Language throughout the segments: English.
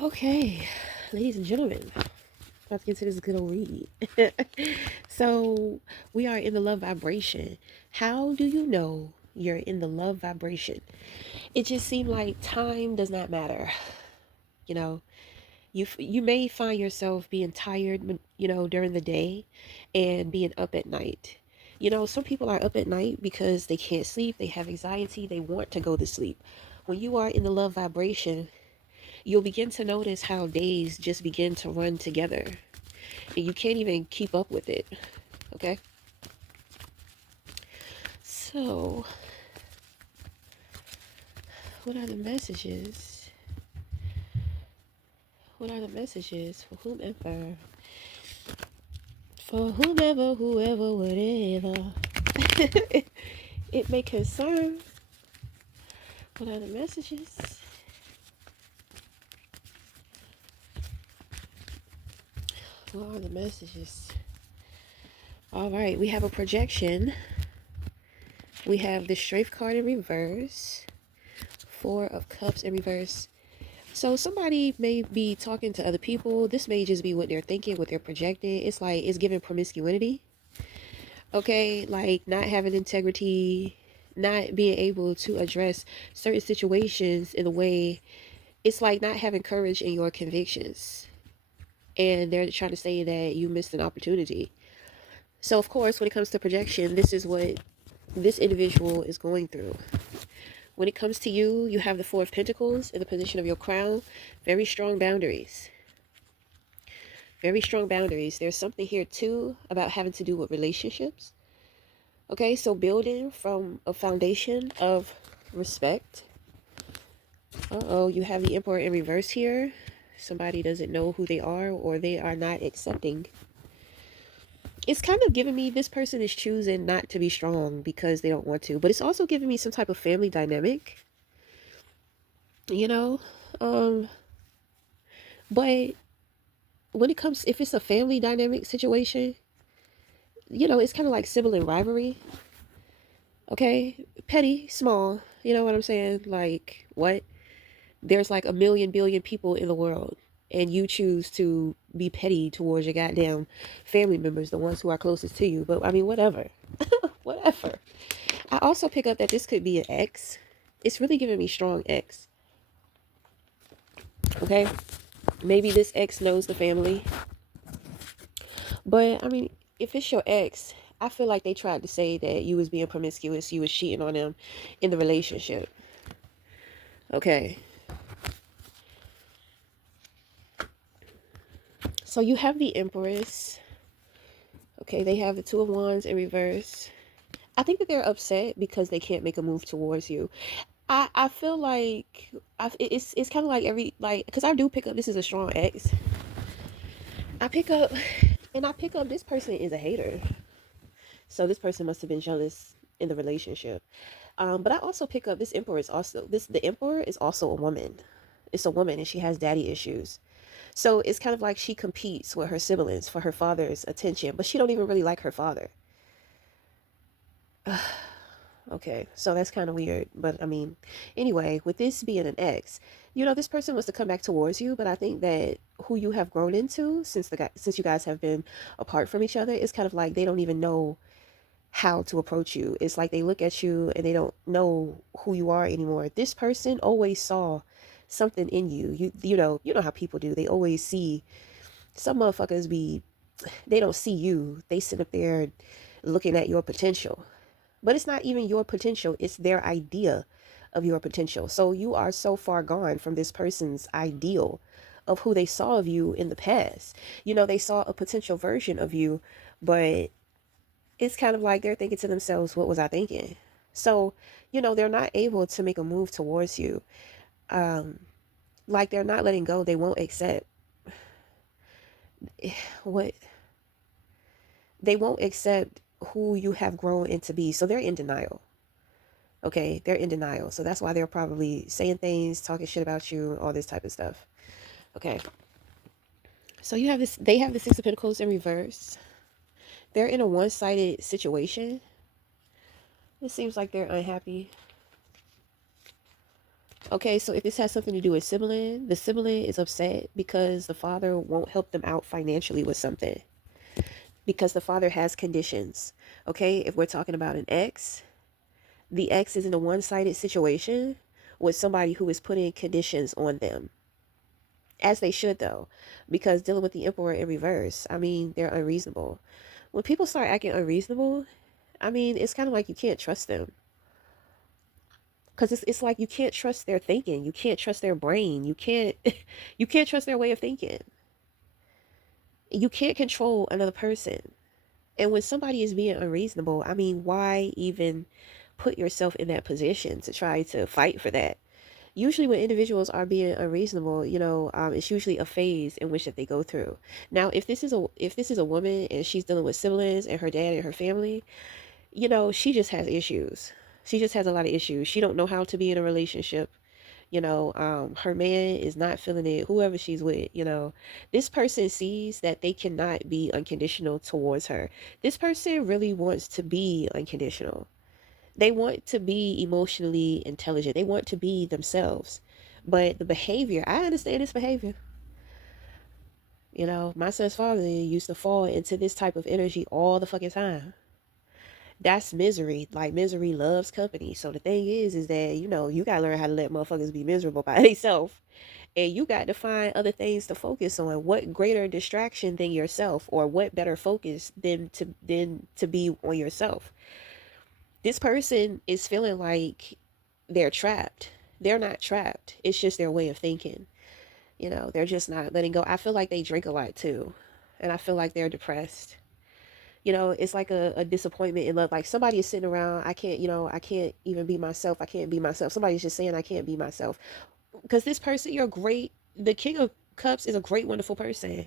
Okay, ladies and gentlemen, about to get to this good old read. So, we are in the love vibration. How do you know you're in the love vibration? It just seemed like time does not matter. You know, you may find yourself being tired, during the day and being up at night. Some people are up at night because they can't sleep, they have anxiety, they want to go to sleep. When you are in the love vibration, you'll begin to notice how days just begin to run together and you can't even keep up with it. Okay? So, what are the messages? What are the messages for whomever? For whomever, whoever, whatever. It may concern. What are the messages? What are the messages? All right, we have a projection. We have the Strength card in reverse. Four of Cups in reverse. So somebody may be talking to other people. This may just be what they're thinking, what they're projecting. It's like it's giving promiscuity. Okay, like not having integrity, not being able to address certain situations in a way. It's like not having courage in your convictions. And they're trying to say that you missed an opportunity. So of course, when it comes to projection, this is what this individual is going through. When it comes to you, you have the Four of Pentacles in the position of your crown. Very strong boundaries. Very strong boundaries. There's something here too about having to do with relationships. Okay, so building from a foundation of respect. Uh-oh, you have the Emperor in reverse here. Somebody doesn't know who they are or they are not accepting. It's kind of giving me this person is choosing not to be strong because they don't want to. But it's also giving me some type of family dynamic. You know? Um, but when it comes, if it's a family dynamic situation, it's kind of like sibling rivalry. Okay, petty, small. You know what I'm saying? Like, what? There's like a million billion people in the world, and you choose to be petty towards your goddamn family members, the ones who are closest to you. But I mean, whatever. Whatever. I also pick up that this could be an ex. It's really giving me strong ex. Okay? Maybe this ex knows the family. But I mean, if it's your ex, I feel like they tried to say that you was being promiscuous, you was cheating on them in the relationship. Okay. So you have the Empress. Okay, they have the Two of Wands in reverse. I think that they're upset because they can't make a move towards you. I feel like it's kind of like every like because I do pick up this is a strong ex. I pick up and I pick up this person is a hater. So this person must have been jealous in the relationship. But I also pick up this emperor is also this the emperor is also a woman. It's a woman and she has daddy issues. So it's kind of like she competes with her siblings for her father's attention, but she don't even really like her father. Okay, so that's kind of weird, but I mean, anyway, with this being an ex, this person wants to come back towards you, but I think that who you have grown into since you guys have been apart from each other is kind of like they don't even know how to approach you. It's like they look at you and they don't know who you are anymore. This person always saw something in you. You know how people do. They always see some motherfuckers be they don't see you. They sit up there looking at your potential. But it's not even your potential, it's their idea of your potential. So you are so far gone from this person's ideal of who they saw of you in the past. They saw a potential version of you, but it's kind of like they're thinking to themselves, what was I thinking? So, they're not able to make a move towards you. Um, like they're not letting go. They won't accept what they won't accept who you have grown into be. So they're in denial. Okay, they're in denial. So that's why they're probably saying things, talking shit about you, all this type of stuff. Okay. So you have this they have the Six of Pentacles in reverse. They're in a one-sided situation. It seems like they're unhappy. Okay, so if this has something to do with sibling, the sibling is upset because the father won't help them out financially with something because the father has conditions. Okay, if we're talking about an ex, the ex is in a one-sided situation with somebody who is putting conditions on them, as they should though, because dealing with the emperor in reverse, I mean, they're unreasonable. When people start acting unreasonable, I mean, it's kind of like you can't trust them because it's like you can't trust their thinking, you can't trust their brain, you can't you can't trust their way of thinking. You can't control another person. And when somebody is being unreasonable, I mean, why even put yourself in that position to try to fight for that? Usually when individuals are being unreasonable, it's usually a phase in which that they go through. Now, if this is a woman and she's dealing with siblings and her dad and her family, she just has issues. She just has a lot of issues. She don't know how to be in a relationship. Her man is not feeling it, whoever she's with. This person sees that they cannot be unconditional towards her. This person really wants to be unconditional. They want to be emotionally intelligent. They want to be themselves. But the behavior, I understand this behavior. My son's father used to fall into this type of energy all the fucking time. That's misery. Like, misery loves company. So the thing is that, you gotta learn how to let motherfuckers be miserable by themselves. And you got to find other things to focus on. What greater distraction than yourself, or what better focus than to be on yourself? This person is feeling like they're trapped. They're not trapped. It's just their way of thinking. They're just not letting go. I feel like they drink a lot too. And I feel like they're depressed. It's like a disappointment in love. Like, somebody is sitting around, I can't even be myself. I can't be myself. Somebody's just saying I can't be myself. Because this person, you're great. The King of Cups is a great, wonderful person.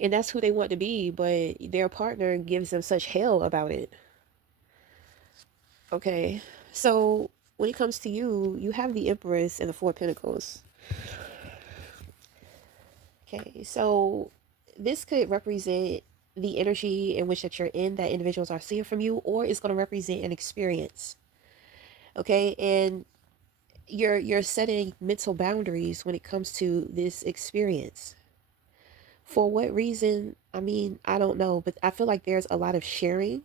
And that's who they want to be, but their partner gives them such hell about it. Okay. So when it comes to you, you have the Empress and the Four of Pentacles. Okay. So this could represent the energy in which that you're in, that individuals are seeing from you, or it's going to represent an experience. Okay. And you're setting mental boundaries when it comes to this experience. For what reason? I mean, I don't know, but I feel like there's a lot of sharing.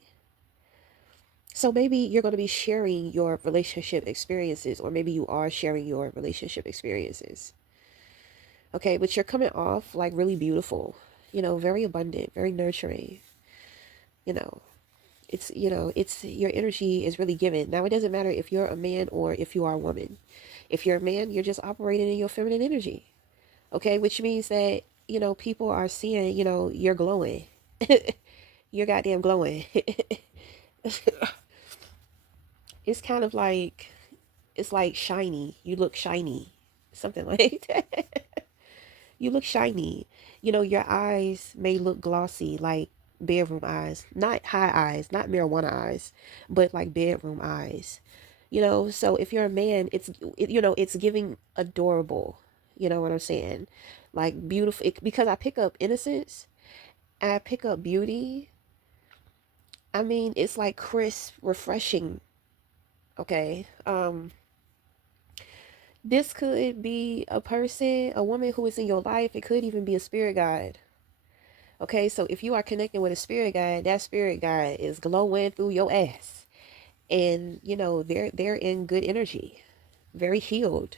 So maybe you're going to be sharing your relationship experiences, or maybe you are sharing your relationship experiences. Okay, but you're coming off like really beautiful, very abundant, very nurturing. You know, it's your energy is really given. Now, it doesn't matter if you're a man or if you are a woman. If you're a man, you're just operating in your feminine energy. Okay, which means that, people are seeing, you're glowing. You're goddamn glowing. It's kind of like, it's like shiny. You look shiny. Something like that. You look shiny. Your eyes may look glossy, like bedroom eyes. Not high eyes, not marijuana eyes, but like bedroom eyes. So if you're a man, it's giving adorable. You know what I'm saying? Like beautiful, because I pick up innocence, and I pick up beauty. I mean, it's like crisp, refreshing. Okay. This could be a person, a woman who is in your life. It could even be a spirit guide. Okay, so if you are connecting with a spirit guide, that spirit guide is glowing through your ass. And they're in good energy, very healed.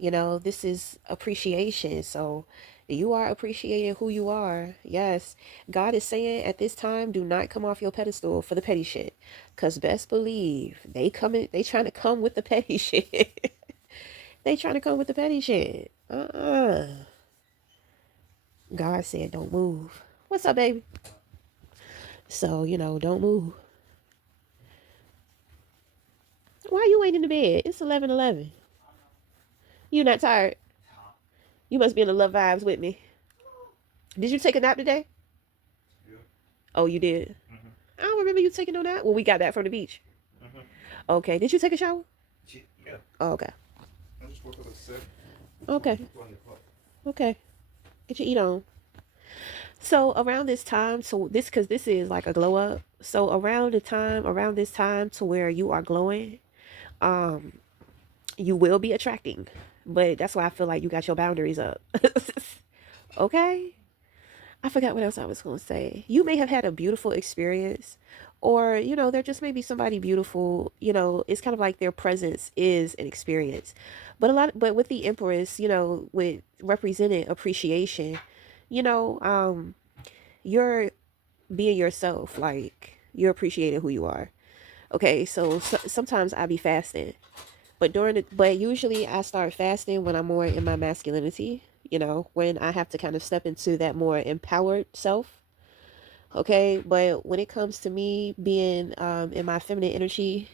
This is appreciation. So you are appreciating who you are. Yes. God is saying at this time, do not come off your pedestal for the petty shit. Cause best believe they trying to come with the petty shit. They trying to come with the petty shit. God said don't move. What's up, baby? So, don't move. Why you ain't in the bed? It's 11:11. You not tired? You must be in the love vibes with me. Did you take a nap today? Oh, you did. I don't remember you taking no nap. Well, we got back from the beach. Okay. Did you take a shower? Oh, okay. Okay. Okay. Get your eat on. So around this time, because this is like a glow up. So around this time to where you are glowing, um, You will be attracting, but that's why I feel like you got your boundaries up. Okay? I forgot what else I was going to say. You may have had a beautiful experience, or, there just may be somebody beautiful. It's kind of like their presence is an experience. But with the Empress, with representing appreciation, you know, um, you're being yourself, like you're appreciating who you are. Okay, so sometimes I be fasting, but usually I start fasting when I'm more in my masculinity, when I have to kind of step into that more empowered self. Okay, but when it comes to me being in my feminine energy,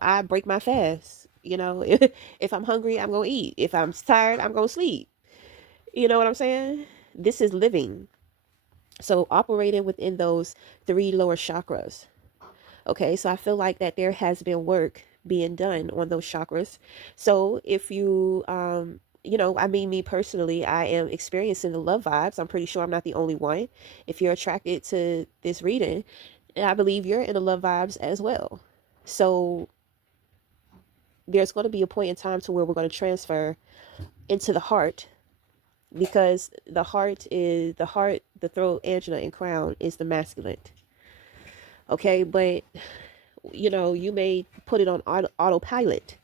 I break my fast. If I'm hungry, I'm gonna eat. If I'm tired, I'm gonna sleep. You know what I'm saying? This is living. So operating within those three lower chakras. Okay, so I feel like that there has been work being done on those chakras. So if you, I mean, me personally, I am experiencing the love vibes. I'm pretty sure I'm not the only one. If you're attracted to this reading, I believe you're in the love vibes as well. So there's going to be a point in time to where we're going to transfer into the heart, because the throat, angina, and crown is the masculine. Okay, but you may put it on autopilot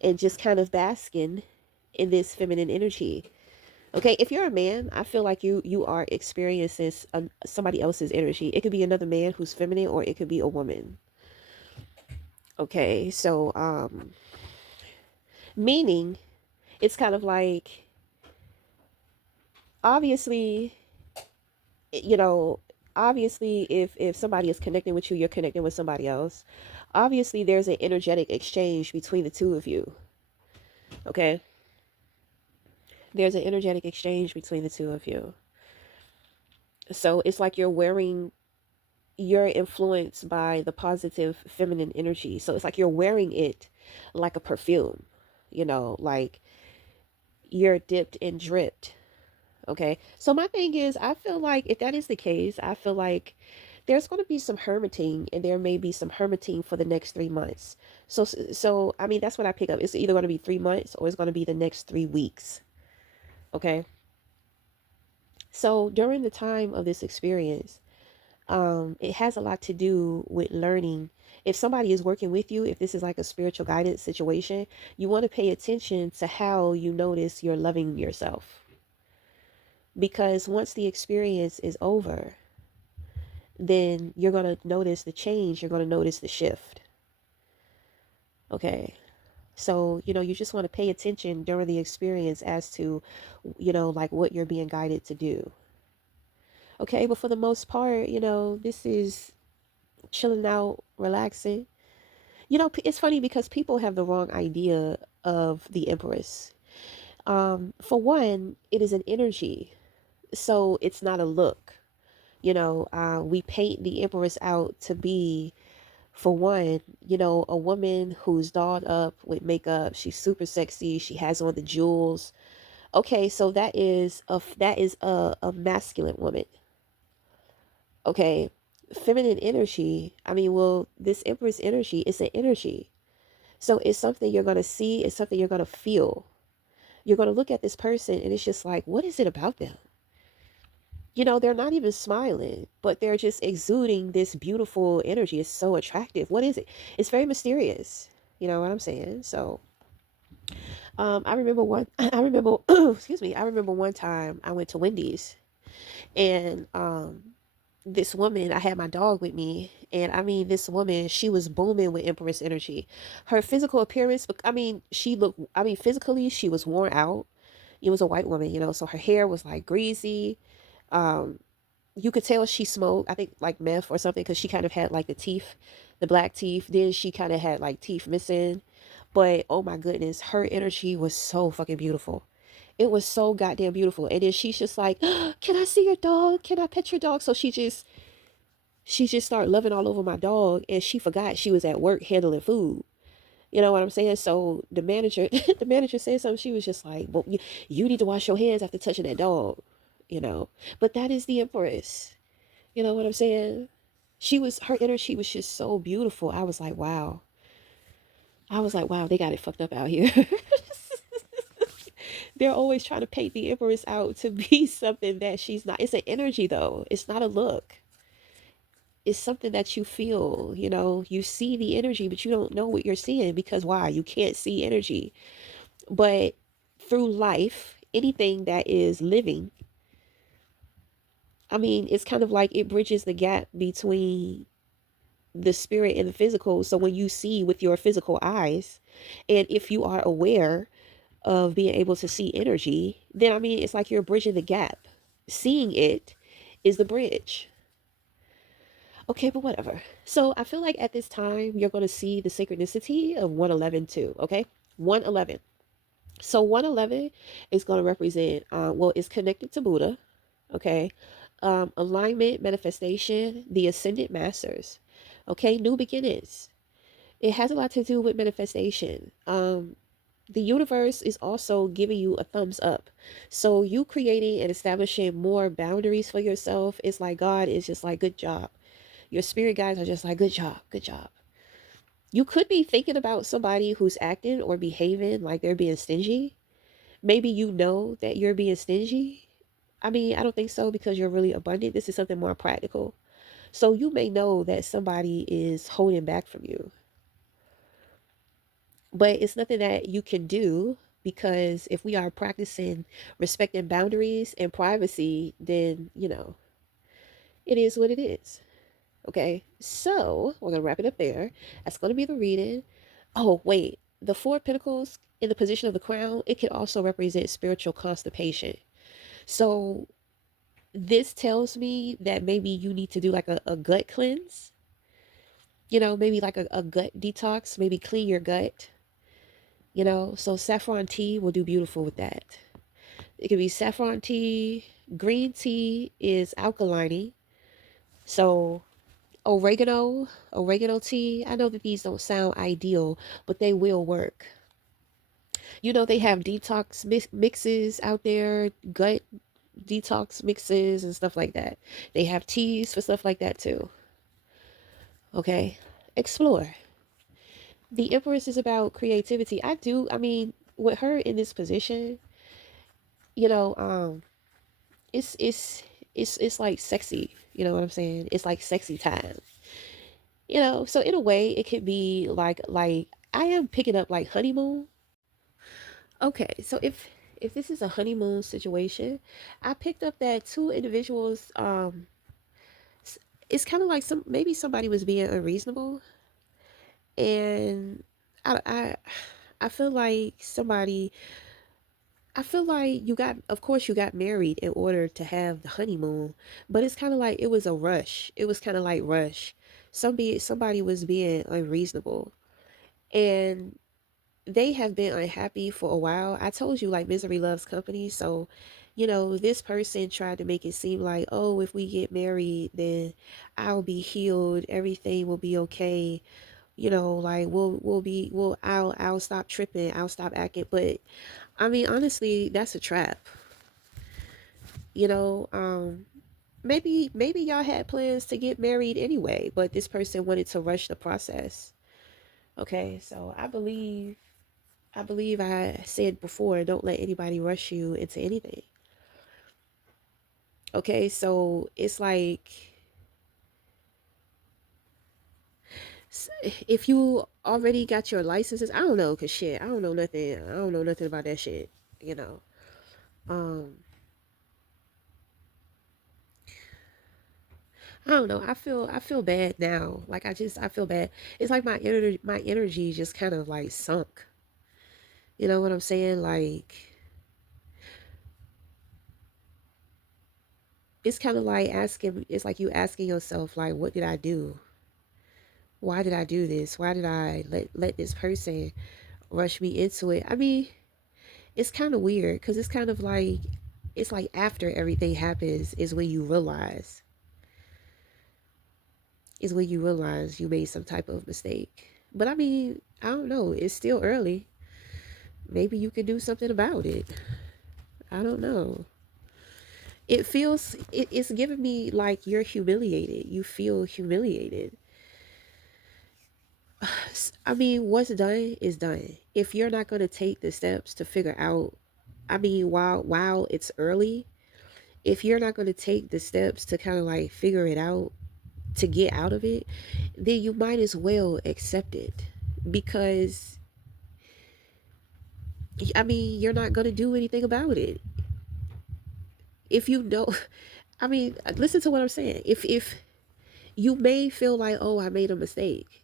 and just kind of basking in this feminine energy. Okay, if you're a man, I feel like you are experiencing somebody else's energy. It could be another man who's feminine, or it could be a woman. Okay, so meaning it's kind of like, obviously, you know, obviously if somebody is connecting with you, you're connecting with somebody else. Obviously, there's an energetic exchange between the two of you. Okay, there's an energetic exchange between the two of you. So it's like you're influenced by the positive feminine energy. So it's like you're wearing it like a perfume, like you're dipped and dripped. Okay. So my thing is, I feel like if that is the case, I feel like there's going to be some hermiting, and there may be some hermiting for the next 3 months. So I mean, that's what I pick up. It's either going to be 3 months, or it's going to be the next 3 weeks. Okay. So during the time of this experience, it has a lot to do with learning. If somebody is working with you, if this is like a spiritual guidance situation, you want to pay attention to how you notice you're loving yourself. Because once the experience is over, then you're going to notice the change, you're going to notice the shift. Okay. So, you just want to pay attention during the experience as to, like what you're being guided to do. Okay. But for the most part, this is chilling out, relaxing. It's funny because people have the wrong idea of the Empress. For one, it is an energy, so it's not a look. We paint the Empress out to be, for one, a woman who's dolled up with makeup. She's super sexy. She has on the jewels. Okay, so that is a masculine woman. Okay, feminine energy. I mean, well, this Empress energy is an energy. So it's something you're going to see, it's something you're going to feel. You're going to look at this person, and it's just like, what is it about them? They're not even smiling, but they're just exuding this beautiful energy. It's so attractive. What is it? It's very mysterious. You know what I'm saying? So, I remember, excuse me, I remember one time I went to Wendy's, and this woman, I had my dog with me, and I mean, this woman, she was booming with Empress energy. Her physical appearance, I mean, physically, she was worn out. It was a white woman, so her hair was like greasy. Um, you could tell she smoked, I think like meth or something, because she kind of had like the black teeth. Then she kind of had like teeth missing. But oh my goodness, her energy was so fucking beautiful. It was so goddamn beautiful. And then she's just like, can I see your dog? Can I pet your dog? So she just started loving all over my dog, and she forgot she was at work handling food. You know what I'm saying? So the manager, the manager said something. She was just like, "Well, you need to wash your hands after touching that dog." You know, but that is the Empress. You know what I'm saying? Her energy was just so beautiful. I was like, wow. I was like, wow, they got it fucked up out here. They're always trying to paint the Empress out to be something that she's not. It's an energy, though. It's not a look. It's something that you feel. You see the energy, but you don't know what you're seeing because why? You can't see energy. But through life, anything that is living, I mean, it's kind of like it bridges the gap between the spirit and the physical. So when you see with your physical eyes, and if you are aware of being able to see energy, then I mean, it's like you're bridging the gap. Seeing it is the bridge. Okay, but whatever. So I feel like at this time, you're going to see the synchronicity of 111 too. Okay, 111. So 111 is going to represent, well, it's connected to Buddha. Okay, alignment, manifestation, the ascended masters. Okay, new beginnings. It has a lot to do with manifestation. The universe is also giving you a thumbs up. So you creating and establishing more boundaries for yourself. It's like God is just like, good job. Your spirit guides are just like, good job, good job. You could be thinking about somebody who's acting or behaving like they're being stingy. Maybe you know that you're being stingy. I mean, I don't think so because you're really abundant. This is something more practical. So you may know that somebody is holding back from you, but it's nothing that you can do because if we are practicing respecting boundaries and privacy, then, it is what it is. Okay, so we're going to wrap it up there. That's going to be the reading. Oh, wait, the Four of Pentacles in the position of the crown, it could also represent spiritual constipation. So this tells me that maybe you need to do like a gut cleanse, maybe like a gut detox, maybe clean your gut. So saffron tea will do beautiful with that. It could be saffron tea. Green tea is alkalining. So oregano tea. I know that these don't sound ideal, but they will work. They have detox mixes out there, gut detox mixes and stuff like that. They have teas for stuff like that too. Okay, explore. The Empress is about creativity. I mean, with her in this position, you know, um, it's like sexy. You know what I'm saying? It's like sexy time. So in a way, it could be like I am picking up like honeymoon. Okay, so if this is a honeymoon situation, I picked up that two individuals. It's kind of like maybe somebody was being unreasonable, and I I I feel like somebody I feel like of course, you got married in order to have the honeymoon, but it's kind of like it was a rush. It was kind of like rush. Somebody was being unreasonable, and they have been unhappy for a while. I told you, like, misery loves company. So, this person tried to make it seem like, oh, if we get married, then I'll be healed. Everything will be okay. Like I'll stop tripping. I'll stop acting. But I mean, honestly, that's a trap. You know, um, maybe y'all had plans to get married anyway, but this person wanted to rush the process. Okay, so I believe I said before, don't let anybody rush you into anything. Okay, so it's like if you already got your licenses, I don't know, cause shit, I don't know nothing. I don't know nothing about that shit. You know, um, I don't know. I feel bad now. Like I feel bad. It's like my energy just kind of like sunk. You know what I'm saying? Like it's kind of like asking. It's like you asking yourself, like, what did I do? Why did I do this? Why did I let this person rush me into it? I mean, it's kind of weird because it's like after everything happens is when you realize you made some type of mistake. But I mean, I don't know. It's still early. Maybe you could do something about it. I don't know. It's giving me like you're humiliated. You feel humiliated. I mean, what's done is done. If you're not going to take the steps to figure out, I mean, while it's early, if you're not going to take the steps to kind of like figure it out, to get out of it, then you might as well accept it, because I mean, you're not going to do anything about it. If you know, I mean, listen to what I'm saying. If you may feel like, oh, I made a mistake,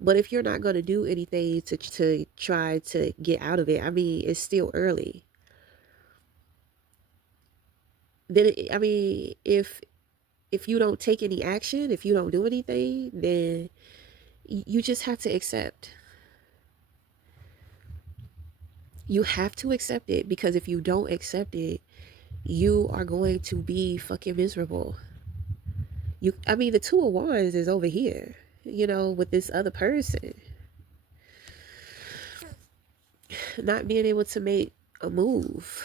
but if you're not going to do anything to try to get out of it, I mean, it's still early. Then I mean, if you don't take any action, if you don't do anything, then you just have to accept. You have to accept it, because if you don't accept it, you are going to be fucking miserable. I mean, the Two of Wands is over here, with this other person not being able to make a move.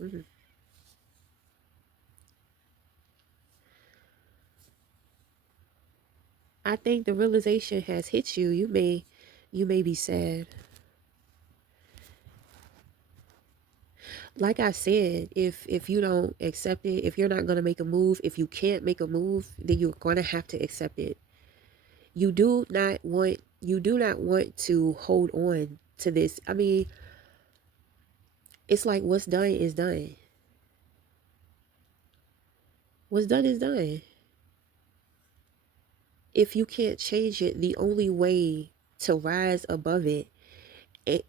Mhm. I think the realization has hit you. You may be sad. Like I said, if you don't accept it, if you're not going to make a move, if you can't make a move, then you're going to have to accept it. You do not want to hold on to this. I mean, it's like what's done is done. What's done is done. If you can't change it, the only way to rise above it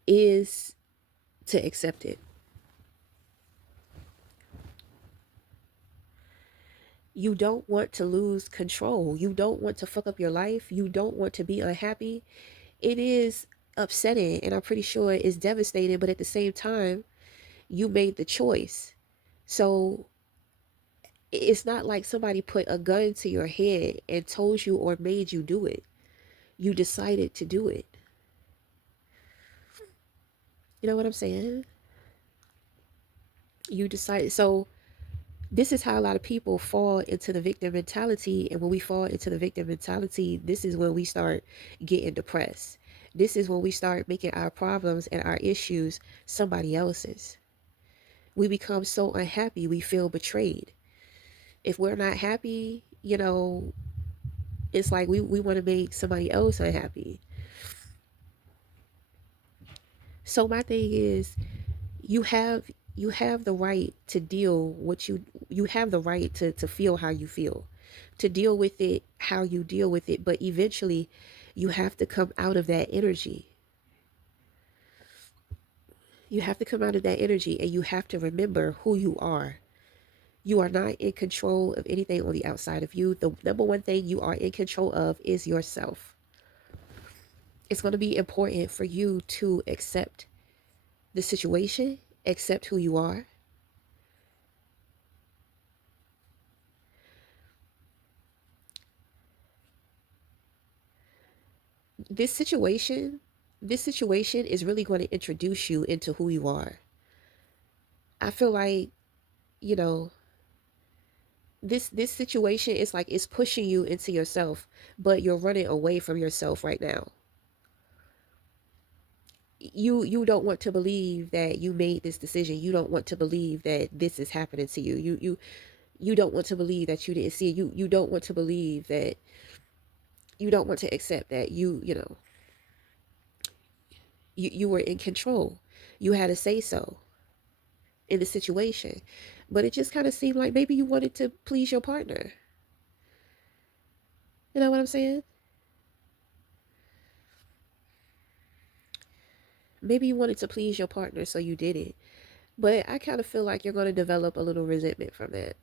is to accept it. You don't want to lose control. You don't want to fuck up your life. You don't want to be unhappy. It is upsetting, and I'm pretty sure it's devastating, but at the same time, you made the choice. So it's not like somebody put a gun to your head and told you or made you do it. You decided to do it. You know what I'm saying? You decided. So this is how a lot of people fall into the victim mentality. And when we fall into the victim mentality, this is when we start getting depressed. This is when we start making our problems and our issues somebody else's. We become so unhappy, we feel betrayed. If we're not happy, it's like we want to make somebody else unhappy. So my thing is, you have you have the right to deal what you have the right to feel how you feel, to deal with it how you deal with it, but eventually you have to come out of that energy. You have to come out of that energy, and you have to remember who you are. You are not in control of anything on the outside of you. The number one thing you are in control of is yourself. It's going to be important for you to accept the situation, accept who you are. this situation this situation is really going to introduce you into who you are. I feel like, you know, this situation is like it's pushing you into yourself, but you're running away from yourself right now. You don't want to believe that you made this decision. You don't want to believe that this is happening to you. You don't want to believe that you didn't see it. You don't want to believe that. You don't want to accept that you were in control. You had a say so in the situation. But it just kind of seemed like maybe you wanted to please your partner. You know what I'm saying? Maybe you wanted to please your partner, so you did it. But I kind of feel like you're going to develop a little resentment from that.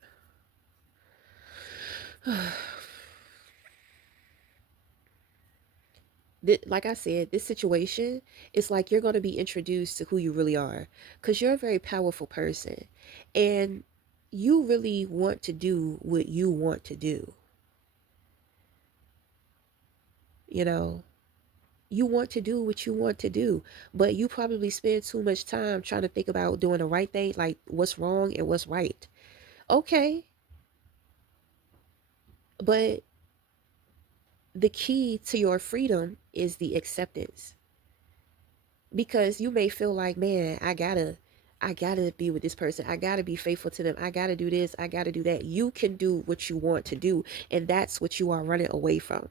Like I said, this situation, it's like you're going to be introduced to who you really are, because you're a very powerful person, and you really want to do what you want to do. You know, you want to do what you want to do, but you probably spend too much time trying to think about doing the right thing, like what's wrong and what's right. Okay, but the key to your freedom is the acceptance. Because you may feel like, man, I gotta be with this person, I gotta be faithful to them, I gotta do this, I gotta do that. You can do what you want to do, and that's what you are running away from.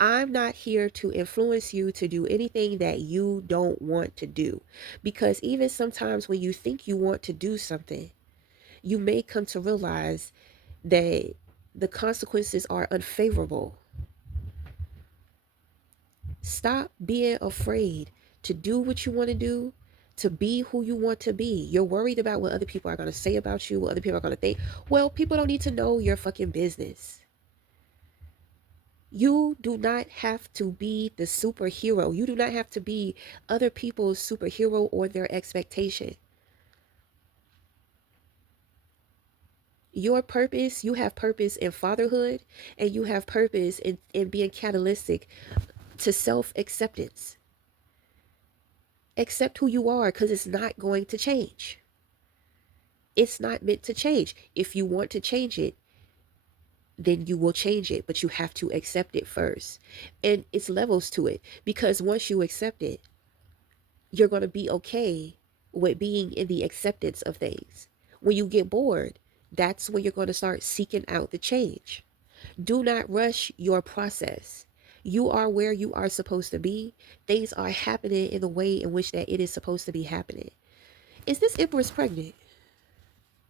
I'm not here to influence you to do anything that you don't want to do, because even sometimes when you think you want to do something, you may come to realize that the consequences are unfavorable. Stop being afraid to do what you want to do, to be who you want to be. You're worried about what other people are going to say about you, what other people are going to think. Well, people don't need to know your fucking business. You do not have to be the superhero. You do not have to be other people's superhero or their expectation. Your purpose, you have purpose in fatherhood, and you have purpose in being catalytic to self acceptance. Accept who you are, because it's not going to change. It's not meant to change. If you want to change it, then you will change it, but you have to accept it first. And it's levels to it, because once you accept it, you're going to be okay with being in the acceptance of things. When you get bored, that's when you're going to start seeking out the change. Do not rush your process. You are where you are supposed to be. Things are happening in the way in which that it is supposed to be happening. Is this Empress pregnant?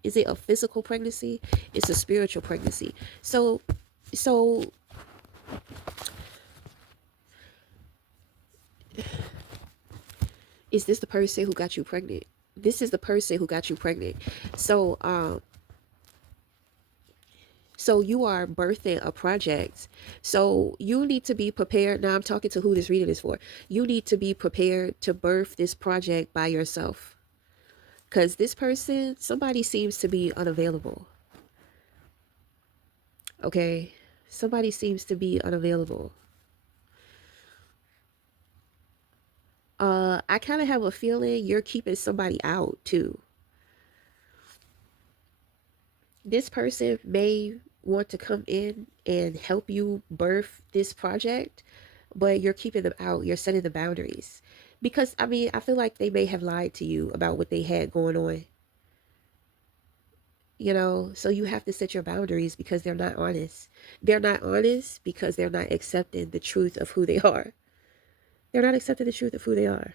Is it a physical pregnancy? It's a spiritual pregnancy. So is this the person who got you pregnant? This is the person who got you pregnant. So so you are birthing a project. So you need to be prepared. Now I'm talking to who this reading is for. You need to be prepared to birth this project by yourself. Because this person, somebody seems to be unavailable. Okay? Somebody seems to be unavailable. I kind of have a feeling you're keeping somebody out too. This person may want to come in and help you birth this project, but you're keeping them out. You're setting the boundaries. Because, I mean, I feel like they may have lied to you about what they had going on. You know, so you have to set your boundaries because they're not honest. They're not honest because they're not accepting the truth of who they are. They're not accepting the truth of who they are.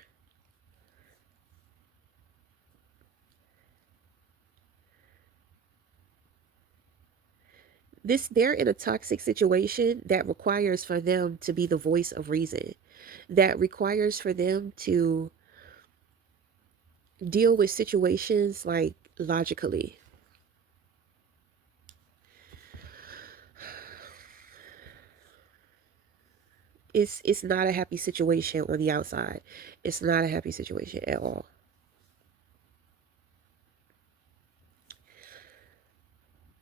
They're in a toxic situation that requires for them to be the voice of reason, that requires for them to deal with situations like logically. It's not a happy situation on the outside. It's not a happy situation at all.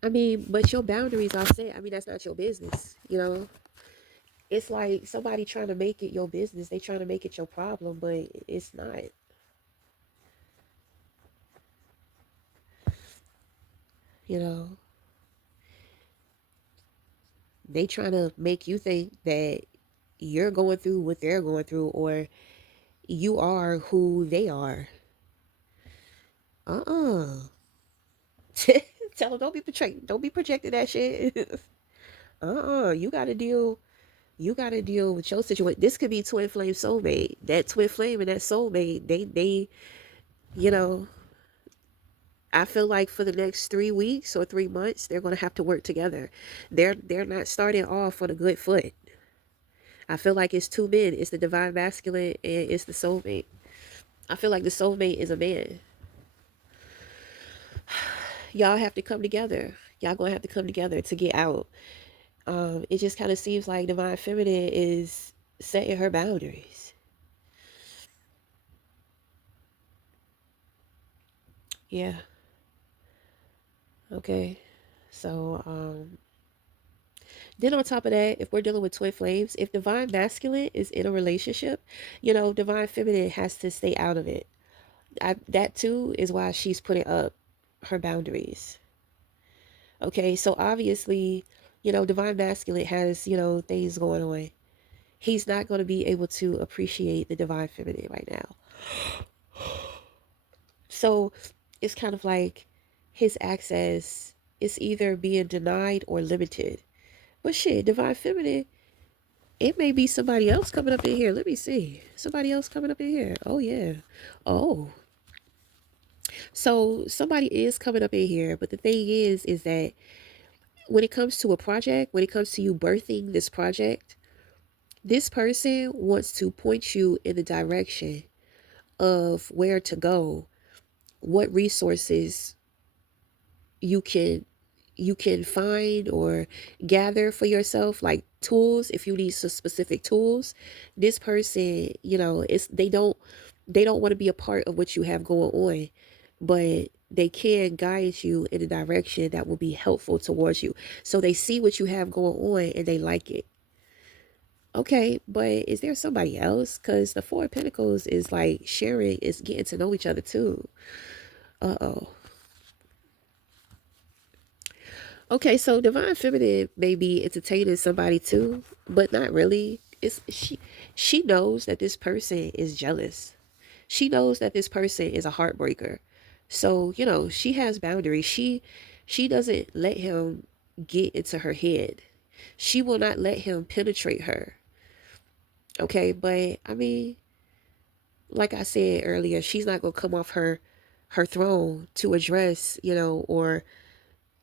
I mean, but your boundaries are set. I mean, that's not your business, you know? It's like somebody trying to make it your business. They trying to make it your problem, but it's not. You know, they trying to make you think that you're going through what they're going through, or you are who they are. Uh-uh. Tell them, don't be projecting that shit. You gotta deal. You gotta deal with your situation. This could be twin flame soulmate. That twin flame and that soulmate, they, you know, I feel like for the next 3 weeks or 3 months, they're gonna have to work together. They're not starting off on a good foot. I feel like it's two men. It's the divine masculine and it's the soulmate. I feel like the soulmate is a man. Y'all have to come together. Y'all gonna have to come together to get out. It just kind of seems like divine feminine is setting her boundaries. Yeah. Okay. So, then on top of that, if we're dealing with twin flames, if divine masculine is in a relationship, you know, divine feminine has to stay out of it. That too is why she's putting up her boundaries. Okay, so obviously Divine Masculine has, things going on. He's not going to be able to appreciate the Divine Feminine right now. So it's kind of like his access is either being denied or limited. But shit, Divine Feminine, it may be somebody else coming up in here. Let me see. Somebody else coming up in here. Oh, yeah. Oh. So somebody is coming up in here. But the thing is that when it comes to a project, when it comes to you birthing this project, this person wants to point you in the direction of where to go, what resources you can find or gather for yourself, like tools. If you need some specific tools, this person, it's they don't want to be a part of what you have going on, but they can guide you in a direction that will be helpful towards you. So they see what you have going on and they like it. Okay, but is there somebody else? Because the Four of Pentacles is like sharing, is getting to know each other too. Uh-oh. Okay, so Divine Feminine may be entertaining somebody too, but not really. It's she knows that this person is jealous. She knows that this person is a heartbreaker. So, she has boundaries. She doesn't let him get into her head. She will not let him penetrate her. Okay, but I mean, like I said earlier, she's not gonna come off her throne to address, or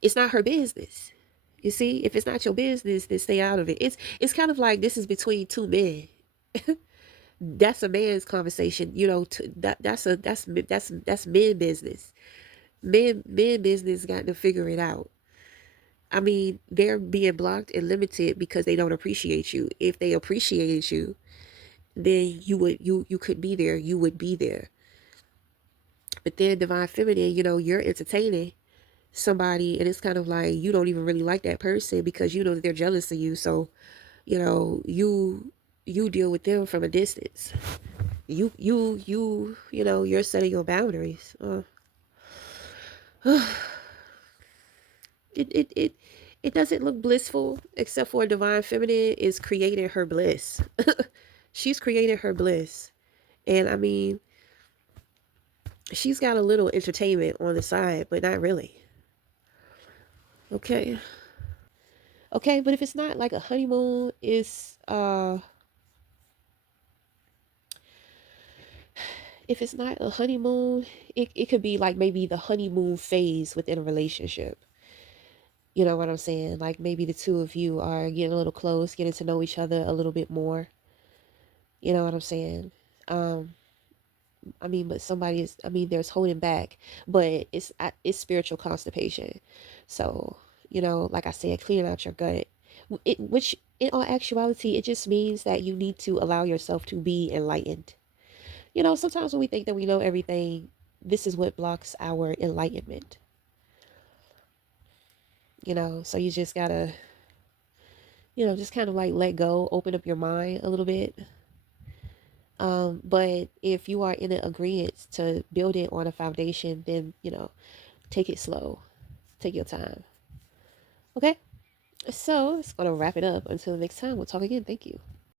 it's not her business. You see, if it's not your business, then stay out of it. It's kind of like this is between two men. That's a man's conversation. That's men business. Men business got to figure it out. I mean, they're being blocked and limited because they don't appreciate you. If they appreciated you, then you could be there. You would be there. But then Divine Feminine, you're entertaining somebody and it's kind of like you don't even really like that person because you know that they're jealous of you. So, you deal with them from a distance. You're setting your boundaries. It doesn't look blissful except for Divine Feminine is creating her bliss. She's creating her bliss. And I mean, she's got a little entertainment on the side, but not really. Okay. Okay, but if it's not like a honeymoon, it's if it's not a honeymoon, it could be like maybe the honeymoon phase within a relationship. You know what I'm saying? Like maybe the two of you are getting a little close, getting to know each other a little bit more. You know what I'm saying? Um, I mean, but there's holding back, but it's spiritual constipation. So, like I said, clearing out your gut. Which in all actuality, it just means that you need to allow yourself to be enlightened. Sometimes when we think that we know everything, this is what blocks our enlightenment. So you just gotta, just kind of like let go, open up your mind a little bit. But if you are in an agreement to build it on a foundation, then, take it slow, take your time. Okay. So it's going to wrap it up. Until next time, we'll talk again. Thank you.